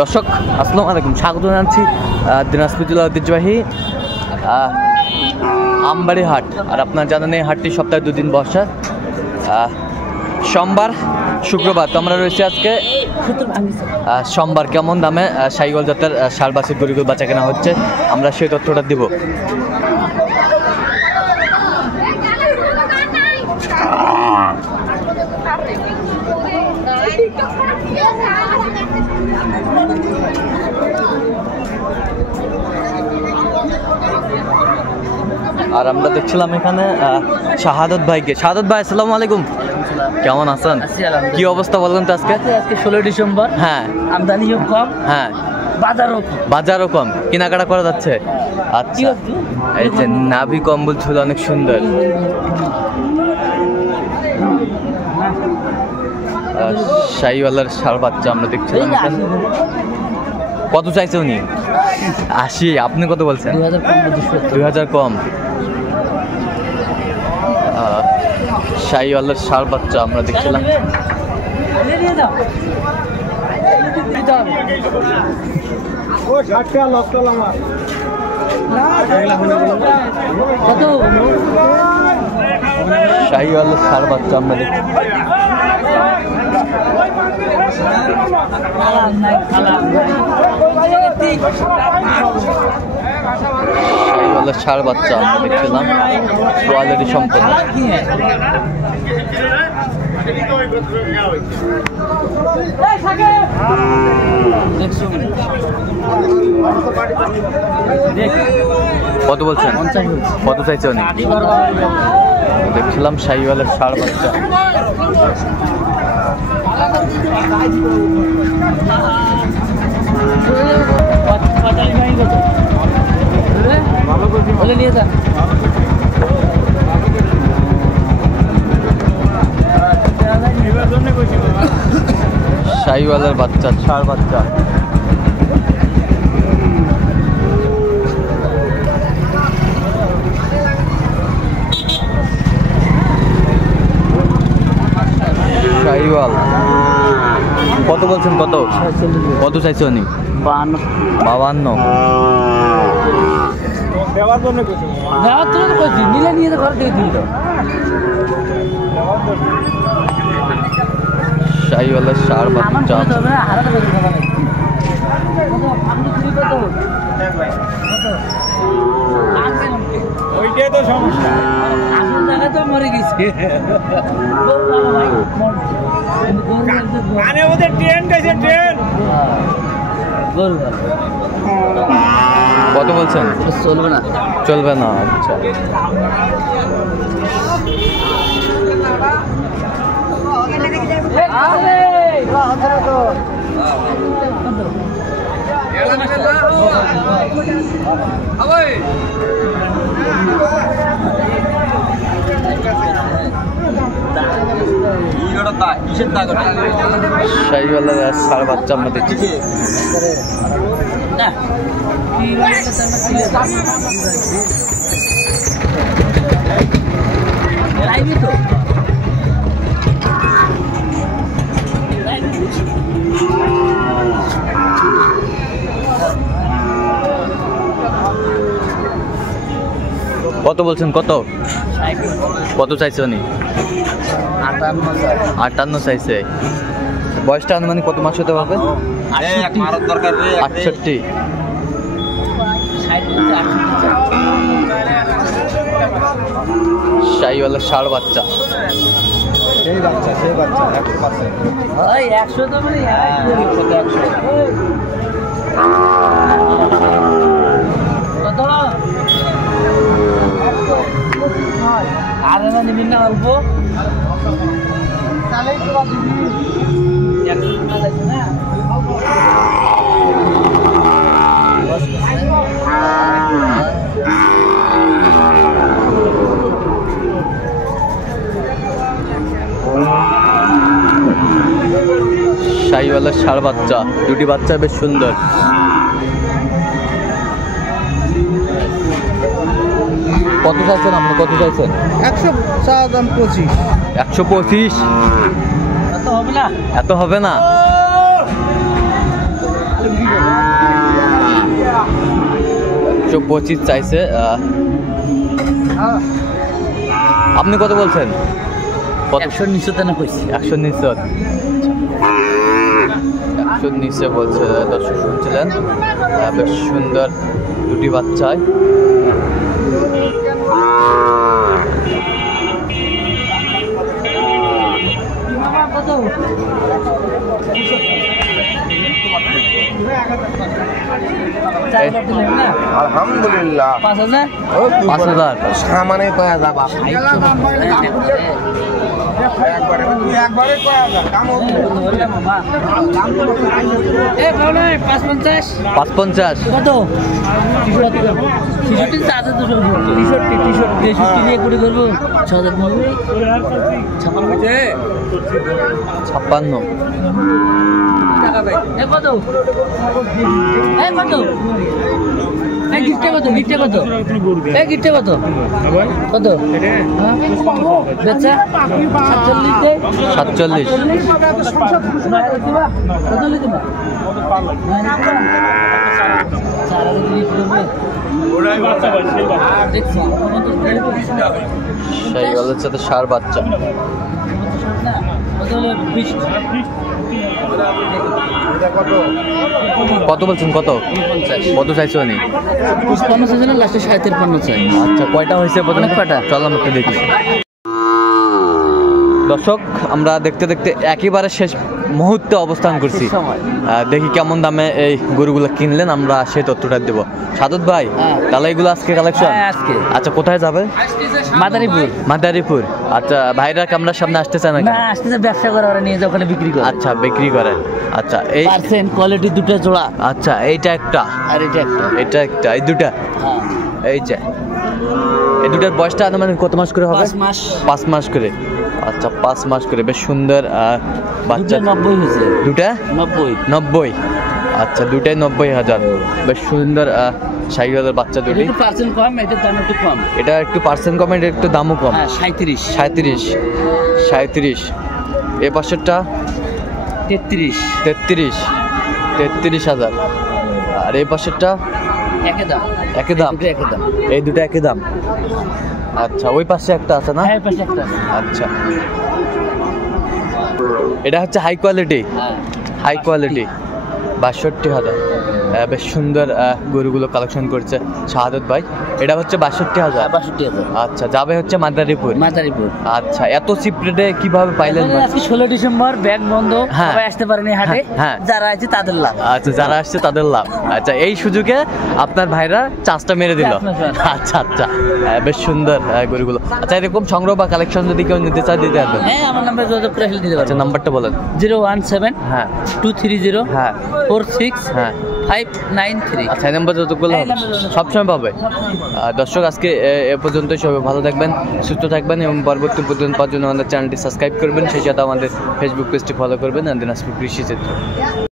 দর্শক আসসালামু আলাইকুম, স্বাগত জানাচ্ছি দিনাজপুর জেলার ঐতিহ্যবাহী আমবাড়ি হাট। আর আপনার জানেন এই হাটটি সপ্তাহে 2 দিন বসে, সোমবার শুক্রবার। তো আমরা রয়েছি আজকে সোমবার। কেমন দামে শাহিওয়াল জাতের ষাঁড় বাছুর গরুগুলো বাচ্চা কেনা হচ্ছে, আমরা সেই তথ্যটা দিব। আর আমরা দেখছিলাম এখানে শাহাদত ভাইকে। শাহাদত ভাই আসসালামু আলাইকুম, কেমন আছেন? কি অবস্থা বলবেন তো? আজকে 16 ডিসেম্বর। হ্যাঁ, আমদানিও কম, হ্যাঁ বাজারও কম, কেনাকাটা করা যাচ্ছে। আচ্ছা, এই যে নাভি কম্বল ছিল অনেক সুন্দর। শাহিওয়ালার ষাঁড় বাচ্চা আমরা দেখছিলাম এখানে। কত চাইছে উনি? 80। আপনি কত বলছেন? 2000 কম। শাহিওয়ালার ষাঁড় বাচ্চা আমরা দেখছিলাম। শাহিওয়ালার ষাঁড় বাচ্চা আমরা দেখছি। শাহিওয়ালার ষাঁড় বাচ্চা আমরা দেখছিলাম, কোয়ালিটি সম্পন্ন। কত বলছেন? কত চাইছে উনি? দেখছিলাম শাহিওয়ালার ষাঁড় বাচ্চা। শাহিওয়ালার বাচ্চা, ষাঁড় বাচ্চা। শাহিওয়াল কত বলছেন? কত কত চাইছে উনি? 52। শাহিওয়ালের ষাঁড় বাচ্চা। ওইটাই তো সমস্যা, জায়গা তো মরে গেছে। মানে ওদের ট্রেন গেছে, ট্রেন। কত বলছেন? চলবে না, চলবে না। আচ্ছা, শাহিওয়ালার ষাঁড় বাচ্চা আমরা দেখছি। কত বলছেন? কত কত চাইছে উনি? 58 চাইছে। বয়সটা আনুমানিক কত মাস হতে পারবে? 68। শাহিওয়ালার ষাঁড় বাচ্চা। সেই বাচ্চা 100%। ওই 100 তো মানে 100 কত আর মানে নিবিনা অল্প তাহলেই তো বাকি 100 টাকা আছে না। শাহিওয়ালার ষাঁড় বাচ্চা, দুটি বাচ্চা বেশ সুন্দর। কত চাইছেন আপনি? কত চাইছেন? 100 চা দাম 25। 125? এত হবে না, এত হবে না। 125 চাইছে। আপনি কত বলছেন? 100 নিচে না কইছি। 100 নিচে, 100 নিচে বলছে। দর্শক শুনছিলেন, বেশ সুন্দর দুটি বাচ্চায়। আলহামদুলিল্লাহ 5000 5000 সামানে কয়া যাবা একবারে কয়া যা কাম হবে 550 550 কত? 63 চার্জ 63 নিয়ে করে করবো 6000 বলবো 56 টাকা ভাই কত? কত? গিফটে কত? গিফটে কত? গিফটে কত? কত? বেচা 47 সেই হলের সাথে সার বাচ্চা। কত বলছেন? কত কত চাইছো নি? 50 লাস্টে 53 চাই। আচ্ছা, কয়টা হয়েছে? কয়টা? চলাম একটু দেখি। দর্শক, আমরা দেখতে দেখতে একেবারে শেষ মুহূর্তে অবস্থান করছি। দেখি কেমন দামে এই গরুগুলো কিনলেন, আমরা সেই তথ্যটা দেব। সাদত ভাই, তাহলে এগুলো আজকে কালেকশন? আজকে। আচ্ছা, কোথায় যাবে? মাদারীপুর। মাদারীপুর। আচ্ছা, ভাইরা ক্যামেরার সামনে আসতেছে নাকি? না, আসতেছে ব্যবসা করে, ওরা নিয়ে যায় ওখানে বিক্রি করে। আচ্ছা, বিক্রি করে। আচ্ছা, এই পার্সেন্ট কোয়ালিটি দুটো জোড়া। আচ্ছা, এইটা একটা আর এটা একটা। এটা একটা, এই দুটা। এই যে এই দুটার বয়সটা আনুমানিক কত মাস করে হবে? 5 মাস। 5 মাস করে। আচ্ছা, 5 মাস করে। বেশ সুন্দর বাচ্চা। 90 হয়েছে। দুটা 90। আচ্ছা, দুটাই 90,000। বেশ সুন্দর শাহিওয়ালের বাচ্চা দুটি। একটু পার্সেন্ট কম, এটার দাম একটু কম। এটা একটু পার্সেন্ট কম, এটা একটু দামও কম। হ্যাঁ, 37। 37। এই পাশেরটা 33। 33,000। আর এই পাশেরটা একই দাম। একই দাম। দুটো একই দাম। এই দুটো একই দাম। আচ্ছা, ওই পাশে একটা আছে না? হ্যাঁ, পাশে একটা। আচ্ছা, এটা হচ্ছে হাই কোয়ালিটি। হ্যাঁ, হাই কোয়ালিটি 62,000। বেশ সুন্দর গরুগুলো কালেকশন করছে শাহাদত ভাই। এটা হচ্ছে 62,000। 62,000। আচ্ছা, যাবে হচ্ছে মাদারীপুর। মাদারীপুর। আচ্ছা, এত চিপ রেটে কিভাবে পাইলেন ভাই? আজকে 16 ডিসেম্বর, ব্যাংক বন্ধ, হ্যাঁ। সবাই আসতে পারেনি হাটে। হ্যাঁ। যারা আছে তাদের লাভ। আচ্ছা, যারা আসছে তাদের লাভ। আচ্ছা, এই সুযোগে আপনার ভাইরা চাষটা মেরে দিল। আচ্ছা আচ্ছা, বেশ সুন্দর গরুগুলো। আচ্ছা, এরকম সংগ্রহ বা কালেকশন যদি কেউ নিতে চায় দিতে পারবেন? হ্যাঁ, আমার নাম্বার যোগাযোগ করে আসলে দিতে আচ্ছা, পারবেন। নাম্বারটা বলেন। 017 হ্যাঁ 230 হ্যাঁ 46 হ্যাঁ 593। আচ্ছা, এই নাম্বার যতগুলো এই নাম্বার যতগুলো। সবসময় পাবে। দর্শক, আজকে এ পর্যন্ত। সবাই ভালো থাকবেন, সুস্থ থাকবেন এবং পরবর্তী পর্যন্ত পাওয়ার জন্য আমাদের চ্যানেলটি সাবস্ক্রাইব করবেন। সেই সাথে আমাদের ফেসবুক পেজটি ফলো করবেন, দিনাজপুর কৃষি চিত্র।